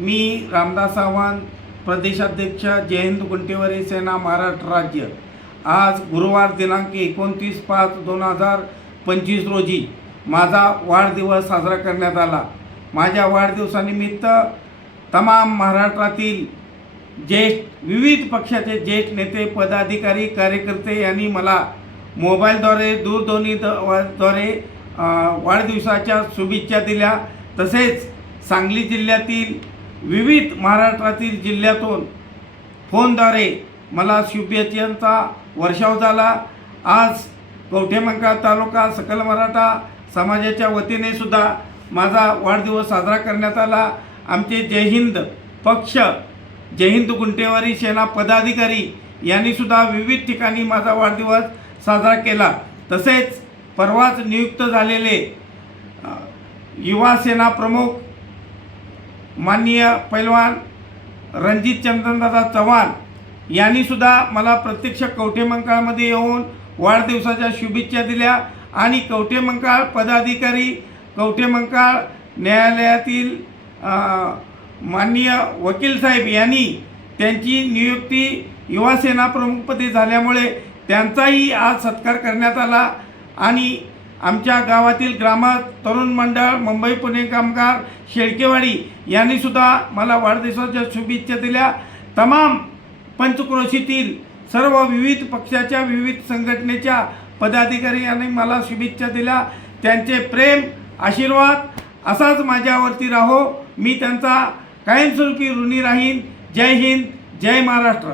मी रामदास सावंत, प्रदेशाध्यक्ष जय हिंद गुंटेवारी सेना महाराष्ट्र राज्य। आज गुरुवार दिनांक 29/5/2025 रोजी माझा वाढदिवस साजरा करण्यात आला। माझ्या वाढदिवसानिमित्त तमाम महाराष्ट्रातील ज्येष्ठ विविध पक्षाचे ज्येष्ठ नेते, पदाधिकारी, कार्यकर्ते यांनी मला मोबाईलद्वारे, दूरध्वनीद्वारे वाढदिवसाच्या शुभेच्छा दिल्या। तसेच सांगली जिल्ह्यातील विविध महाराष्ट्रातील जिल्ह्यातून फोनद्वारे मला शुभेच्छांचा वर्षाव झाला। आज कवठेमहांकाळ तालुका सकल मराठा समाजाच्या वतीने सुद्धा माझा वाढदिवस साजरा करण्यात आला। आमचे जय हिंद पक्ष, जय हिंद गुंटेवारी सेना पदाधिकारी यांनी सुद्धा विविध ठिकाणी माझा वाढदिवस साजरा केला। तसेच परवाच नियुक्त झालेले युवा सेना प्रमुख माननीय पैलवान रणजित चंदनदादा चव्हाण यांनी सुद्धा मला प्रत्यक्ष कवठेमहांकाळमध्ये येऊन वाढदिवसाच्या शुभेच्छा दिल्या आणि कवठेमहांकाळ पदाधिकारी, कवठेमहांकाळ न्यायालयातील माननीय वकील साहेब यांनी त्यांची नियुक्ती युवा सेना प्रमुखपदी झाल्यामुळे त्यांचाही आज सत्कार करण्यात आला आणि आमच्या गावातील तरुण मंडळ, मुंबई पुणे कामगार, शेळकेवाडी यांनी सुद्धा मला वाढदिवसाच्या शुभेच्छा दिल्या। तमाम पंचक्रोशीतील सर्व विविध पक्षाच्या, विविध संघटनेच्या पदाधिकारी यांनी मला शुभेच्छा दिल्या। त्यांचे प्रेम, आशीर्वाद असाच माझ्यावरती राहो। मी त्यांचा कायमस्वरूपी ऋणी राहीन। जय हिंद, जय महाराष्ट्र।